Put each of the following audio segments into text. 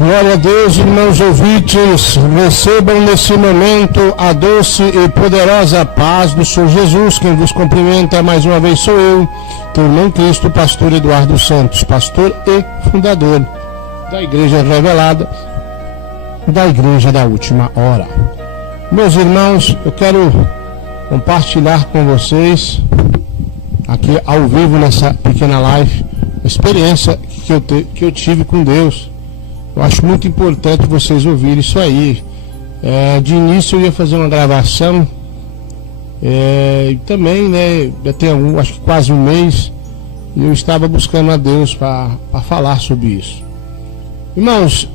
Glória a Deus, irmãos ouvintes, recebam nesse momento a doce e poderosa paz do Senhor Jesus. Quem vos cumprimenta mais uma vez sou eu, teu irmão Cristo, pastor Eduardo Santos, pastor e fundador da Igreja Revelada, da Igreja da Última Hora. Meus irmãos, eu quero compartilhar com vocês, aqui ao vivo nessa pequena live, a experiência que eu tive com Deus. Eu acho muito importante vocês ouvirem isso aí. De início eu ia fazer uma gravação, e também, né, já tem acho que quase um mês, e eu estava buscando a Deus para falar sobre isso. Irmãos,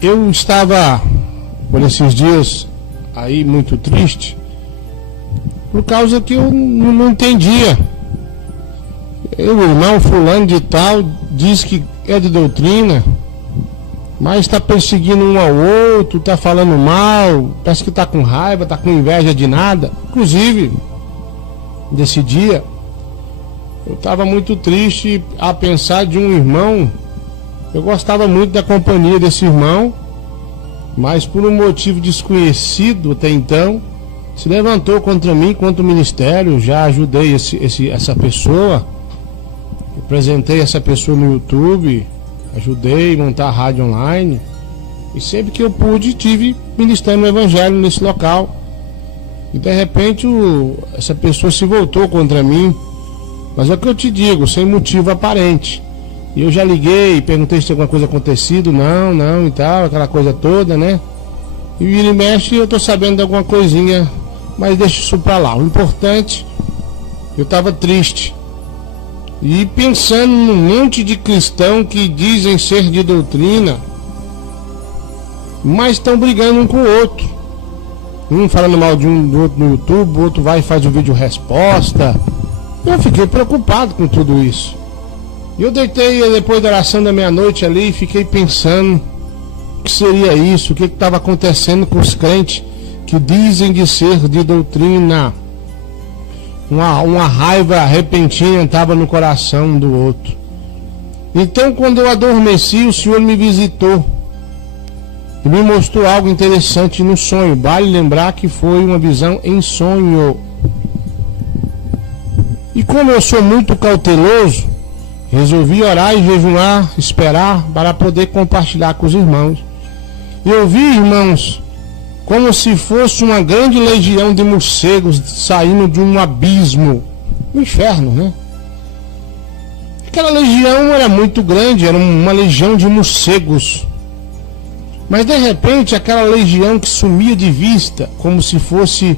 eu estava por esses dias aí muito triste, por causa que eu não entendia. O irmão fulano de tal diz que é de doutrina, mas está perseguindo um ao outro, está falando mal, parece que está com raiva, está com inveja de nada. Inclusive, desse dia, eu estava muito triste a pensar de um irmão. Eu gostava muito da companhia desse irmão, mas por um motivo desconhecido até então, se levantou contra mim, contra o ministério. Já ajudei essa pessoa, apresentei essa pessoa no YouTube, ajudei a montar a rádio online, e sempre que eu pude tive ministrando o evangelho nesse local. E de repente essa pessoa se voltou contra mim, mas é o que eu te digo, sem motivo aparente. E eu já liguei, perguntei se alguma coisa acontecido, não e tal, aquela coisa toda, né? E vira e mexe, eu tô sabendo de alguma coisinha, mas deixa isso pra lá. O importante, eu tava triste e pensando num monte de cristão que dizem ser de doutrina, mas estão brigando um com o outro. Um falando mal de um do outro no YouTube, o outro vai e faz o vídeo resposta. Eu fiquei preocupado com tudo isso. E eu deitei depois da oração da meia-noite ali e fiquei pensando o que seria isso, o que estava acontecendo com os crentes que dizem de ser de doutrina. Uma raiva repentina estava no coração do outro. Então, quando eu adormeci, o Senhor me visitou e me mostrou algo interessante no sonho. Vale lembrar que foi uma visão em sonho. E como eu sou muito cauteloso, resolvi orar e jejuar, esperar para poder compartilhar com os irmãos. E eu vi, irmãos, como se fosse uma grande legião de morcegos saindo de um abismo, um inferno, né? Aquela legião era muito grande, era uma legião de morcegos. Mas de repente aquela legião que sumia de vista, como se fosse,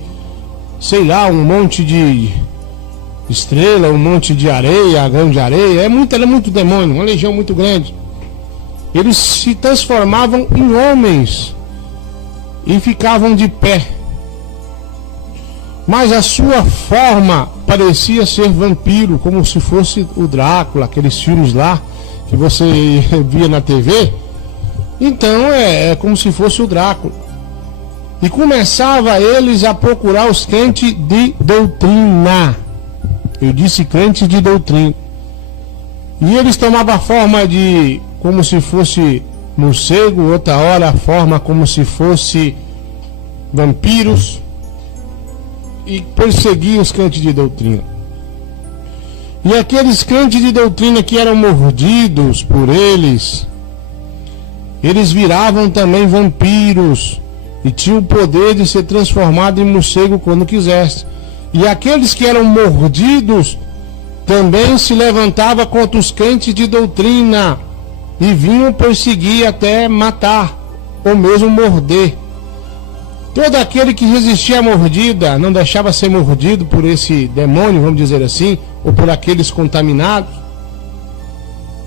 sei lá, um monte de estrela, um monte de areia, grão de areia, era muito demônio, uma legião muito grande. Eles se transformavam em homens e ficavam de pé, mas a sua forma parecia ser vampiro, como se fosse o Drácula, aqueles filmes lá que você via na TV. Então é como se fosse o Drácula. E começava eles a procurar os crentes de doutrina. Eu disse crentes de doutrina. E eles tomavam a forma de como se fosse morcego, outra hora a forma como se fosse vampiros, e perseguiam os crentes de doutrina. E aqueles crentes de doutrina que eram mordidos por eles viravam também vampiros e tinham o poder de ser transformado em morcego quando quisesse. E aqueles que eram mordidos também se levantavam contra os crentes de doutrina e vinham perseguir até matar, ou mesmo morder. Todo aquele que resistia à mordida, não deixava ser mordido por esse demônio, vamos dizer assim, ou por aqueles contaminados,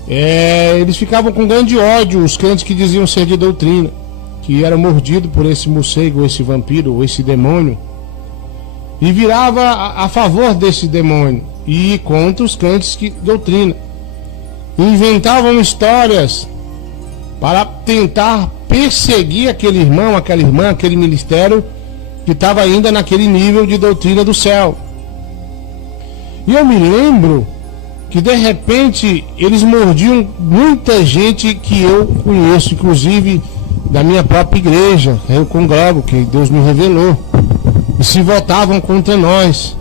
eles ficavam com grande ódio, os crentes que diziam ser de doutrina, que eram mordidos por esse morcego, ou esse vampiro, ou esse demônio, e virava a favor desse demônio e contra os crentes de doutrina. Inventavam histórias para tentar perseguir aquele irmão, aquela irmã, aquele ministério que estava ainda naquele nível de doutrina do céu. E eu me lembro que de repente eles mordiam muita gente que eu conheço, inclusive da minha própria igreja, eu congrego, que Deus me revelou, e se voltavam contra nós.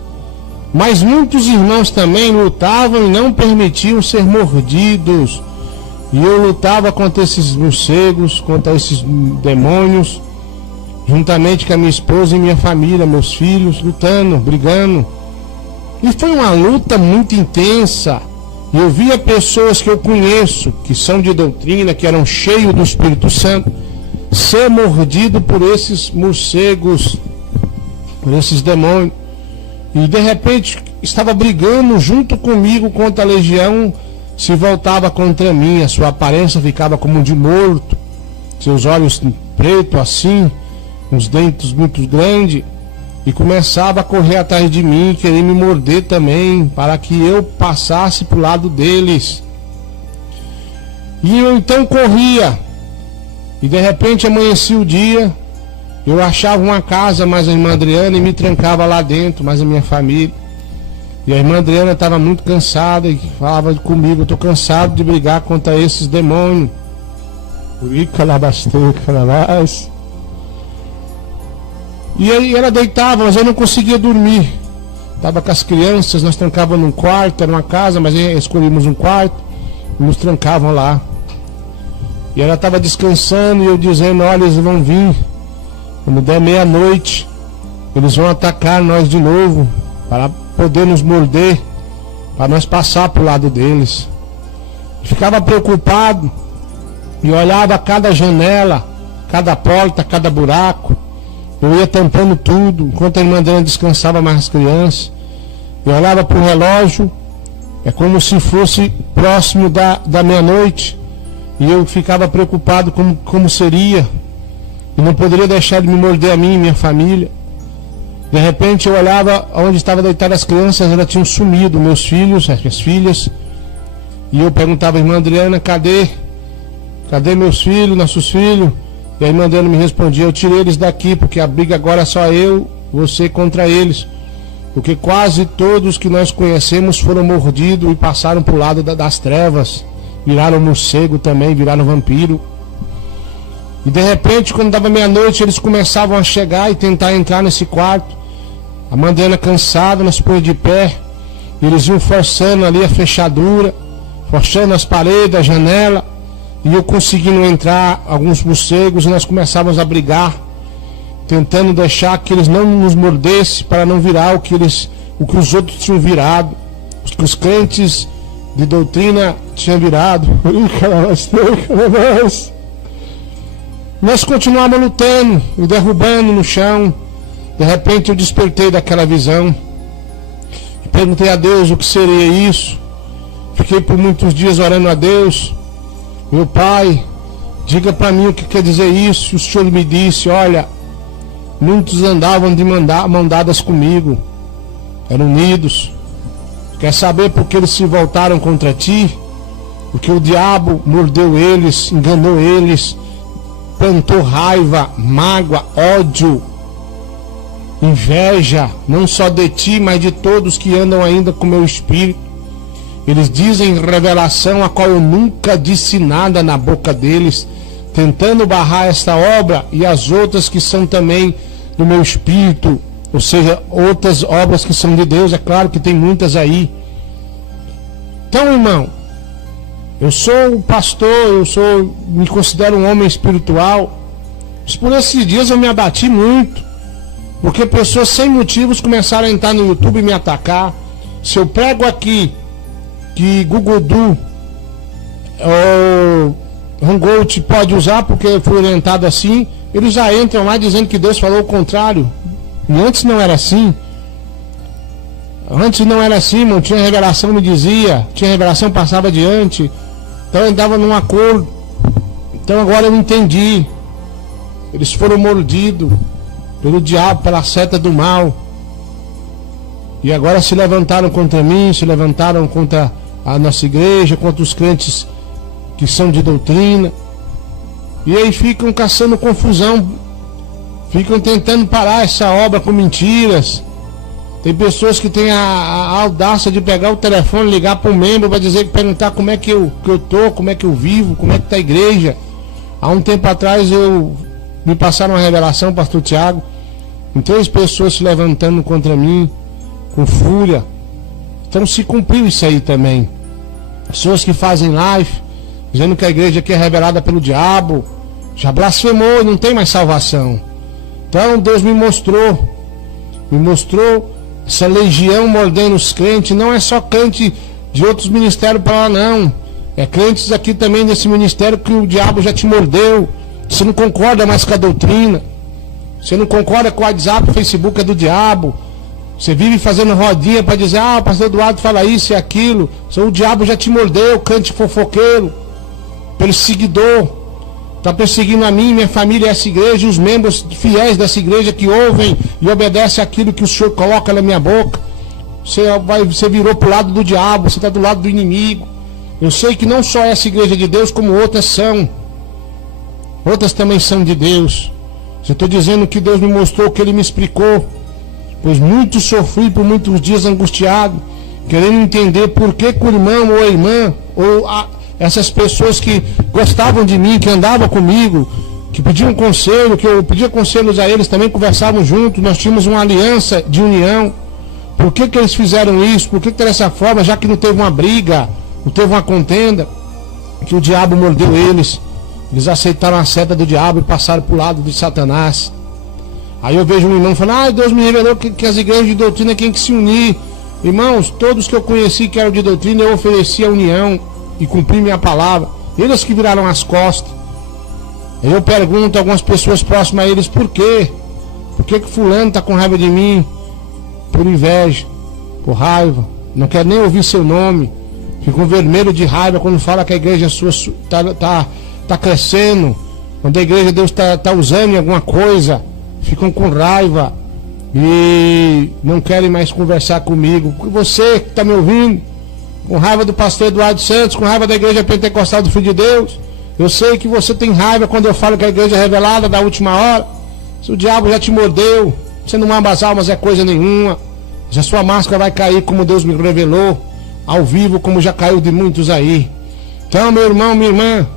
Mas muitos irmãos também lutavam e não permitiam ser mordidos. E eu lutava contra esses morcegos, contra esses demônios, juntamente com a minha esposa e minha família, meus filhos, lutando, brigando. E foi uma luta muito intensa. Eu via pessoas que eu conheço, que são de doutrina, que eram cheios do Espírito Santo, ser mordido por esses morcegos, por esses demônios. E de repente estava brigando junto comigo contra a legião, se voltava contra mim, a sua aparência ficava como de morto, seus olhos pretos assim, os dentes muito grandes, e começava a correr atrás de mim, querer me morder também, para que eu passasse para o lado deles. E eu então corria, e de repente amanhecia o dia, eu achava uma casa, mais a irmã Adriana, e me trancava lá dentro, mais a minha família. E a irmã Adriana estava muito cansada e falava comigo: eu estou cansado de brigar contra esses demônios. E aí ela deitava, mas eu não conseguia dormir. Estava com as crianças, nós trancávamos num quarto, era uma casa, mas escolhemos um quarto e nos trancavam lá. E ela estava descansando e eu dizendo: olha, eles vão vir. Quando der meia-noite, eles vão atacar nós de novo, para poder nos morder, para nós passar para o lado deles. Ficava preocupado e olhava cada janela, cada porta, cada buraco. Eu ia tampando tudo, enquanto a irmã Adriana descansava mais as crianças. Eu olhava para o relógio, é como se fosse próximo da meia-noite, e eu ficava preocupado como seria, e não poderia deixar de me morder a mim e minha família. De repente eu olhava onde estavam deitadas as crianças, elas tinham sumido, meus filhos, as minhas filhas, e eu perguntava à irmã Adriana: cadê meus filhos, nossos filhos? E a irmã Adriana me respondia: eu tirei eles daqui, porque a briga agora é só eu, você contra eles, porque quase todos que nós conhecemos foram mordidos e passaram para o lado das trevas, viraram morcego também, viraram vampiro. E de repente, quando dava meia-noite, eles começavam a chegar e tentar entrar nesse quarto. A irmã Adriana cansada, nós põe de pé, e eles iam forçando ali a fechadura, forçando as paredes, a janela, e eu conseguindo entrar, alguns morcegos, e nós começávamos a brigar, tentando deixar que eles não nos mordessem, para não virar o que os outros tinham virado, o que os crentes de doutrina tinham virado. Nós continuávamos lutando e derrubando no chão. De repente eu despertei daquela visão e perguntei a Deus o que seria isso. Fiquei por muitos dias orando a Deus: meu Pai, diga para mim o que quer dizer isso. E o Senhor me disse: olha, muitos andavam de mão dadas comigo, eram unidos. Quer saber por que eles se voltaram contra ti? Porque o diabo mordeu eles, enganou eles, plantou raiva, mágoa, ódio, inveja, não só de ti, mas de todos que andam ainda com meu espírito. Eles dizem revelação a qual eu nunca disse nada na boca deles, tentando barrar esta obra e as outras que são também do meu espírito, ou seja, outras obras que são de Deus. É claro que tem muitas aí. Então, irmão, eu sou pastor, me considero um homem espiritual, mas por esses dias eu me abati muito, porque pessoas sem motivos começaram a entrar no YouTube e me atacar. Se eu prego aqui que Gugudu ou Rangout pode usar porque eu fui orientado assim, eles já entram lá dizendo que Deus falou o contrário. E antes não era assim. Antes não era assim, não tinha revelação, me dizia, tinha revelação, passava adiante. Então eu andava num acordo. Então agora eu entendi. Eles foram mordidos pelo diabo, pela seta do mal. E agora se levantaram contra mim, se levantaram contra a nossa igreja, contra os crentes que são de doutrina. E aí ficam caçando confusão, ficam tentando parar essa obra com mentiras. Tem pessoas que têm a audácia de pegar o telefone, ligar para um membro para perguntar como é que eu tô, como é que eu vivo, como é que tá a igreja. Há um tempo atrás me passaram uma revelação, pastor Tiago, com 3 pessoas se levantando contra mim, com fúria. Então se cumpriu isso aí também. Pessoas que fazem live, dizendo que a igreja aqui é revelada pelo diabo, já blasfemou e não tem mais salvação. Então Deus me mostrou essa legião mordendo os crentes. Não é só crente de outros ministérios para lá, não. É crentes aqui também desse ministério que o diabo já te mordeu. Você não concorda mais com a doutrina. Você não concorda com o WhatsApp, o Facebook é do diabo. Você vive fazendo rodinha para dizer, o pastor Eduardo fala isso e aquilo. O diabo já te mordeu, crente fofoqueiro, perseguidor. Está perseguindo a mim, minha família, essa igreja, os membros fiéis dessa igreja que ouvem e obedecem aquilo que o Senhor coloca na minha boca. Você virou para o lado do diabo, você está do lado do inimigo. Eu sei que não só essa igreja de Deus, como outras são. Outras também são de Deus. Eu estou dizendo que Deus me mostrou, que Ele me explicou. Pois muito sofri por muitos dias angustiado, querendo entender por que o irmão ou a irmã, essas pessoas que gostavam de mim, que andavam comigo, que pediam conselho, que eu pedia conselhos a eles, também conversavam juntos, nós tínhamos uma aliança de união. Por que eles fizeram isso? Por que dessa forma, já que não teve uma briga, não teve uma contenda, que o diabo mordeu eles? Eles aceitaram a seta do diabo e passaram para o lado de Satanás. Aí eu vejo um irmão falando, Deus me revelou que as igrejas de doutrina têm que se unir. Irmãos, todos que eu conheci que eram de doutrina, eu ofereci a união e cumpri minha palavra. Eles que viraram as costas. Eu pergunto a algumas pessoas próximas a eles, por quê? Por que fulano está com raiva de mim? Por inveja, por raiva, não quer nem ouvir seu nome. Ficam vermelho de raiva quando fala que a igreja sua está crescendo. Quando a igreja de Deus está usando em alguma coisa, ficam com raiva e não querem mais conversar comigo. Você que está me ouvindo, com raiva do pastor Eduardo Santos, com raiva da igreja pentecostal do Filho de Deus, eu sei que você tem raiva quando eu falo que a igreja é revelada da última hora. Se o diabo já te mordeu, você não ama as almas é coisa nenhuma. Já sua máscara vai cair como Deus me revelou, ao vivo, como já caiu de muitos aí. Então, meu irmão, minha irmã,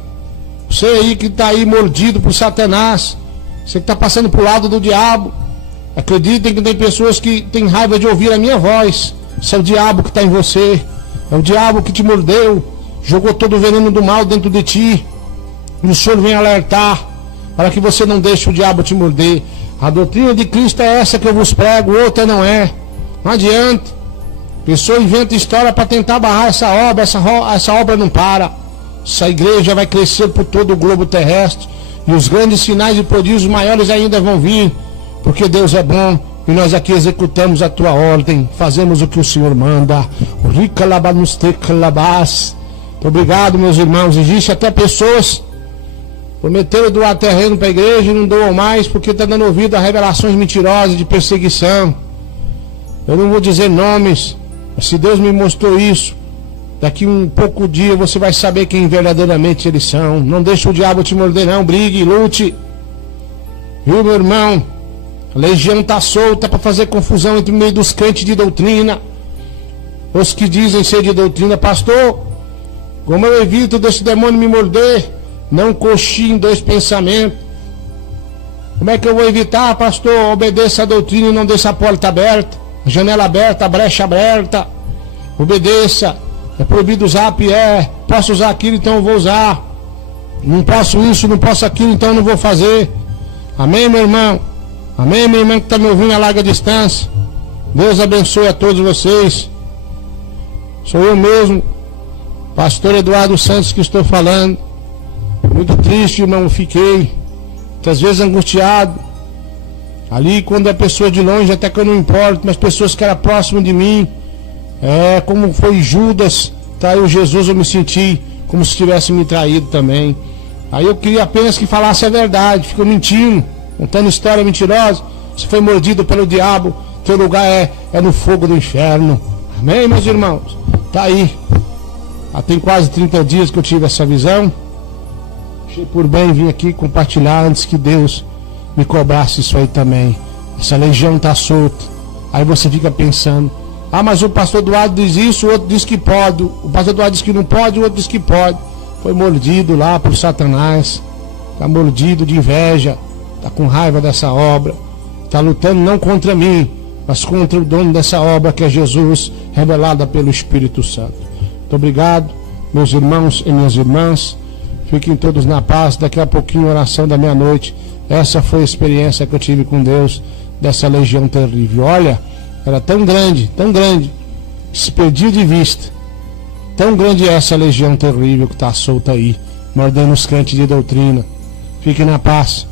você aí que está aí mordido por Satanás, você que está passando para o lado do diabo, acreditem que tem pessoas que têm raiva de ouvir a minha voz. Isso é o diabo que está em você. É o diabo que te mordeu, jogou todo o veneno do mal dentro de ti. E o Senhor vem alertar para que você não deixe o diabo te morder. A doutrina de Cristo é essa que eu vos prego, outra não é. Não adianta. A pessoa inventa história para tentar barrar essa obra. Essa obra não para. Essa igreja vai crescer por todo o globo terrestre. E os grandes sinais e prodígios maiores ainda vão vir. Porque Deus é bom. E nós aqui executamos a tua ordem. Fazemos o que o Senhor manda. Obrigado, meus irmãos. Existe até pessoas prometeram doar terreno para a igreja e não doam mais porque está dando ouvido a revelações mentirosas de perseguição. Eu não vou dizer nomes, mas se Deus me mostrou isso, daqui um pouco dia você vai saber quem verdadeiramente eles são. Não deixe o diabo te morder não, brigue, lute. Viu, meu irmão? A legião está solta para fazer confusão entre o meio dos crentes de doutrina. Os que dizem ser de doutrina, pastor, como eu evito desse demônio me morder? Não coxie em 2 pensamentos. Como é que eu vou evitar, pastor? Obedeça a doutrina e não deixe a porta aberta, a janela aberta, a brecha aberta. Obedeça. É proibido usar, posso usar aquilo, então eu vou usar. Não posso isso, não posso aquilo, então eu não vou fazer. Amém, meu irmão? Amém, minha irmã que está me ouvindo a larga distância? Deus abençoe a todos vocês. Sou eu mesmo, pastor Eduardo Santos, que estou falando. Muito triste, irmão, fiquei muitas vezes angustiado. Ali quando é pessoa de longe, até que eu não importo, mas pessoas que eram próximas de mim, como foi Judas, traiu Jesus, eu me senti como se tivesse me traído também. Aí eu queria apenas que falasse a verdade, ficou mentindo, contando história mentirosa. Você foi mordido pelo diabo, teu lugar é no fogo do inferno. Amém, meus irmãos? Tá aí. Tem quase 30 dias que eu tive essa visão. Achei por bem vir aqui compartilhar antes que Deus me cobrasse isso aí também. Essa legião está solta. Aí você fica pensando, ah, mas o pastor Eduardo diz isso, o outro diz que pode, o pastor Eduardo diz que não pode, o outro diz que pode. Foi mordido lá por Satanás, está mordido de inveja, está com raiva dessa obra, está lutando não contra mim, mas contra o dono dessa obra, que é Jesus, revelada pelo Espírito Santo. Muito obrigado, meus irmãos e minhas irmãs. Fiquem todos na paz. Daqui a pouquinho, oração da meia-noite. Essa foi a experiência que eu tive com Deus, dessa legião terrível. Olha, era tão grande, se perdia de vista. Tão grande é essa legião terrível que está solta aí, mordendo os crentes de doutrina. Fiquem na paz.